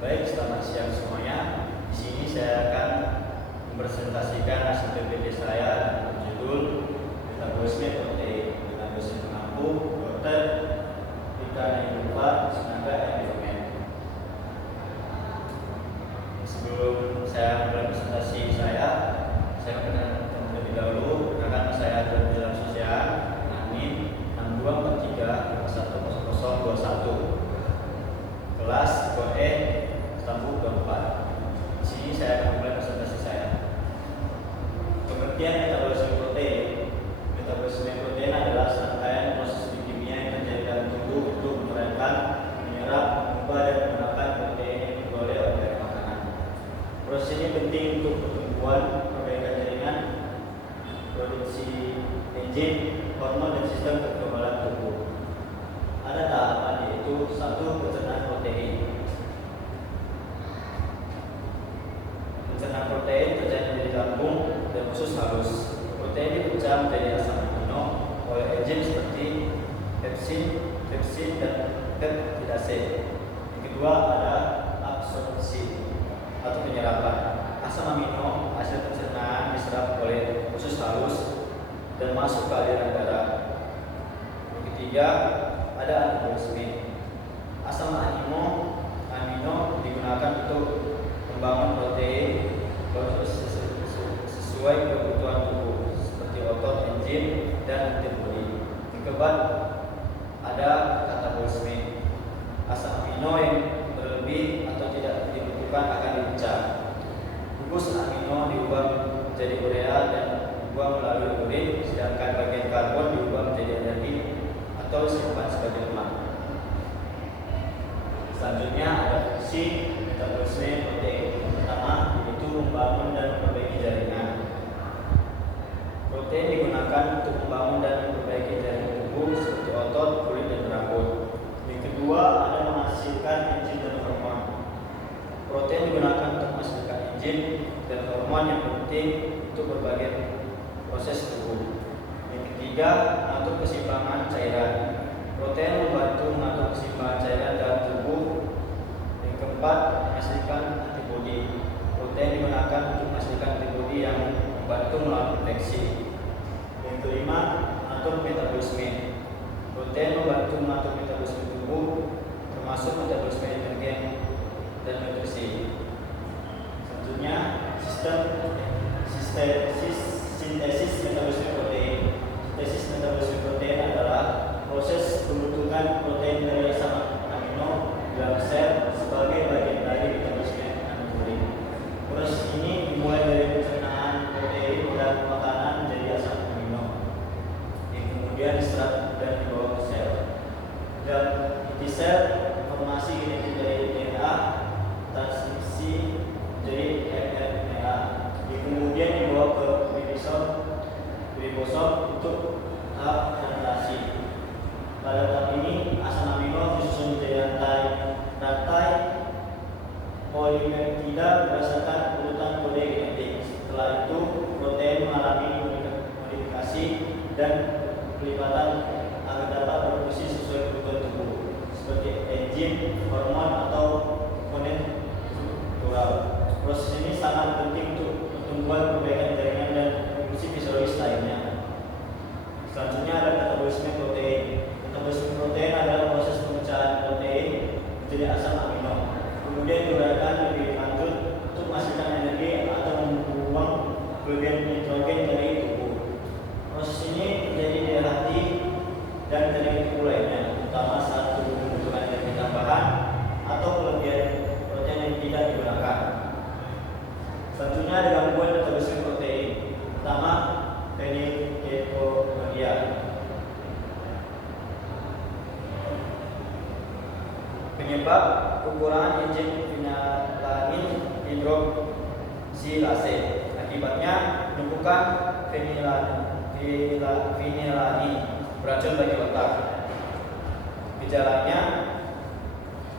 Baik, selamat siang semuanya. Di sini saya akan mempresentasikan hasil PPT saya dengan berjudul metabolisme protein dengan dosis pengampu protein ikan yang berupa tenaga environment. Sebelum saya mulai presentasi saya akan terlebih dahulu rekan saya dari dalam sosial admin 6243 kelas E Stambul 24. Di sini saya akan mulai presentasi saya. Pengertian metabolisme protein. Metabolisme protein adalah serangkaian proses kimia yang terjadi dalam tubuh untuk menyerap, mengubah dan menggunakan protein yang diperoleh dari makanan. Proses ini penting untuk pertumbuhan, perbaikan jaringan, produksi enzim, hormon dan sistem kekebalan tubuh. Ada tahapan yaitu 1. Pencernaan protein. Pencernaan protein terjadi di lambung dan usus halus. Protein dipecah menjadi asam amino oleh enzim seperti pepsin, dan peptidase. Yang kedua ada absorpsi atau penyerapan. Asam amino hasil pencernaan diserap oleh usus halus dan masuk ke aliran darah. Yang ketiga ada anabolisme. Asam amino digunakan untuk membangun protein sesuai kebutuhan tubuh seperti otot, enzim, dan antibodi. Yang keempat ada katabolisme. Asam amino yang berlebih atau tidak dibutuhkan akan dipecah. Gugus amino diubah menjadi urea dan dibuang melalui urin, sedangkan bagian karbon diubah menjadi energi atau disimpan sebagai lemak. Selanjutnya ada fungsi metabolisme protein. Yang pertama yaitu membangun dan memperbaiki jaringan. Protein digunakan untuk membangun dan memperbaiki jaringan tubuh seperti otot, kulit, dan rambut. Yang kedua ada menghasilkan enzim dan hormon. Protein digunakan untuk menghasilkan enzim dan hormon yang penting untuk berbagai proses tubuh. Yang ketiga, mengatur keseimbangan cairan. Protein membantu mengatur keseimbangan cairan dalam tubuh. Yang keempat, menghasilkan antibodi. Protein digunakan untuk menghasilkan antibodi yang membantu melawan infeksi. Yang kelima, mengatur metabolisme. Protein membantu mengatur metabolisme tubuh, termasuk metabolisme energi dan nutrisi. Selanjutnya, sintesis metabolisme protein. Sintesis metabolisme protein adalah proses pembentukan protein dari asam amino dalam sel sebagai bagian dari metabolisme anabolik. Proses ini dimulai dari pencernaan protein dan makanan menjadi asam amino yang kemudian diserap dan dibawa ke sel. Dan inti sel, informasi genetik dari DNA transkripsi menjadi mRNA yang kemudian dibawa ke ribosom untuk tahap fermentasi. Pada tahap ini asam amino disusun menjadi rantai polipeptida berdasarkan urutan kode genetik. Setelah itu protein mengalami modifikasi dan pelipatan agar dapat berfungsi sesuai kebutuhan tubuh seperti enzim, hormon, atau komponen struktural. Proses ini sangat penting untuk pertumbuhan, perbaikan jaringan, dan fungsi fisiologis lainnya. Selanjutnya ada katabolisme protein. Metabolisme protein adalah proses pemecahan protein menjadi asam amino, kemudian digunakan lebih lanjut untuk menghasilkan energi atau membuang kelebihan nitrogen dari tubuh. Proses ini terjadi di hati dan jaringan tubuh lainnya, terutama saat tubuh membutuhkan energi tambahan atau kelebihan protein yang tidak digunakan. Selanjutnya ada gangguan metabolisme protein. Pertama, fenilketonuria. Penyebab kekurangan enzim vinalamin hidroksilase. Akibatnya penumpukan vinalamin beracun bagi otak. Gejalanya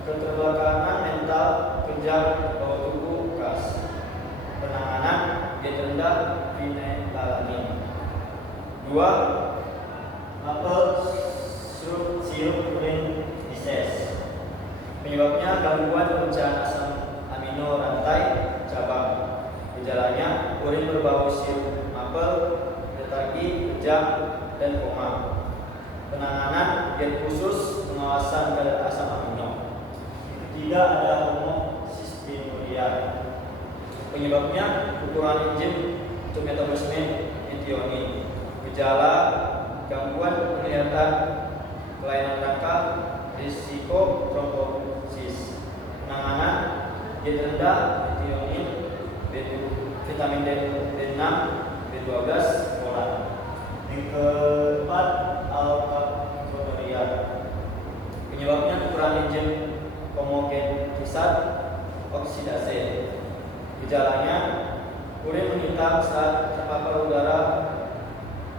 keterbelakangan mental, kejang, bau tubuh keras. Penanganan diet rendah vinalamin. 2. Maple syrup disease. Penyebabnya gangguan pemecahan asam amino rantai cabang. Gejalanya urin berbau sirup apel, letargi, kejang, dan koma. Penanganan gen khusus pengawasan kadar asam amino. Ketiga ada homocystinuria. Penyebabnya ukuran enzim untuk metabolisme metionin. Gejala gangguan penglihatan, kelainan rangka, risiko trombosis. Penanganan gen rendah metionin, vitamin B6, B12, folat. Yang keempat alkaloria. Penyebabnya ukuran enzim homogenisat oksidase. Gejalanya urin menghitam saat terpapar udara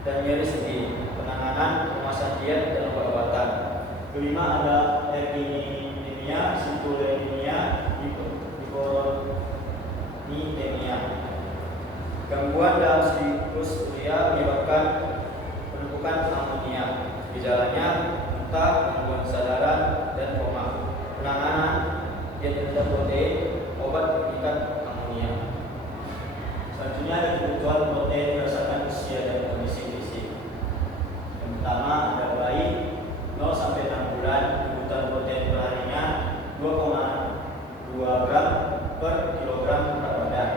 dan nyeri sendi. Penanganan pemasan diet dan obat-obatan. Kelima ada erginemia, situlemia, hiporonitemia. Gangguan dalam siklus urea menyebabkan penumpukan amonia. Gejalanya muntah, gangguan kesadaran, dan koma. Penanganan diet rendah protein, obat pengikat amonia. Selanjutnya ada kebutuhan protein berdasarkan usia dan kondisi fisik. Yang pertama ada bayi 0 sampai 6 bulan, kebutuhan protein perharinya 2,2 gram per kilogram berat badan.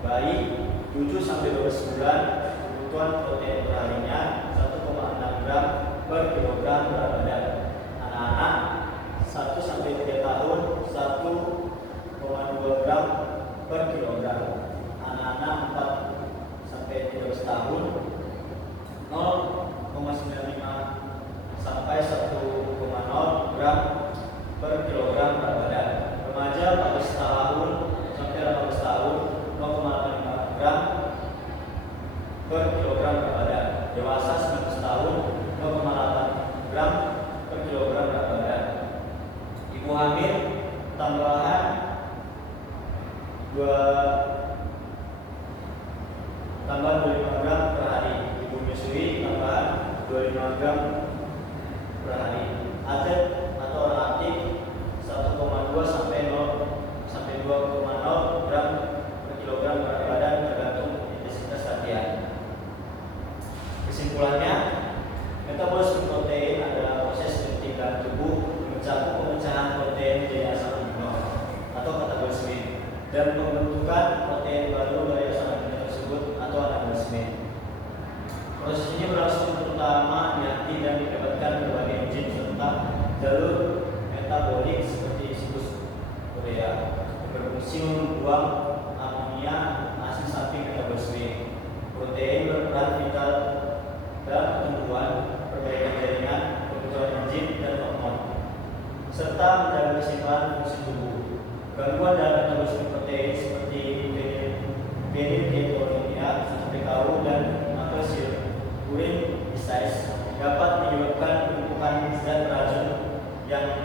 Bayi 7 sampai 12 bulan, kebutuhan protein perharinya 1,6 gram per kilogram berat badan. Anak-anak 1 sampai 3 tahun 1,2 gram per kilogram. Anak-anak 4 sampai 13 tahun 0,95 sampai 1,0 gram per kilogram berat badan. Remaja 14 tahun sampai 18 tahun 0,85 gram per kilogram berat badan. Dewasa 19 tahun 0,8 gram per kilogram berat badan. Ibu hamil tambahan 25 gram per hari. Ibu menyusui tambahan 25 gram per hari. Atlet atau orang aktif 1,2 sampai 2,0 gram per kilogram berat badan tergantung intensitas latihan. Kesimpulannya, metabolisme protein adalah proses pentingkan tubuh mencakup pemecahan protein menjadi asam amino atau katabolisme dan pembentukan protein baru dari asam amino tersebut atau anabolisme. Proses ini berlangsung terutama di hati dan didapatkan berbagai enzim serta jalur metabolik seperti siklus urea yang berfungsi membuang amonia hasil samping metabolisme. Protein berperan vital dalam pertumbuhan, perbaikan jaringan, kebutuhan enzim dan hormon, serta menjaga keseimbangan fungsi tubuh. Gangguan dalam metabolisme protein seperti phenylketonuria, PKU, dan urin disease dapat menyebabkan penumpukan zat racun yang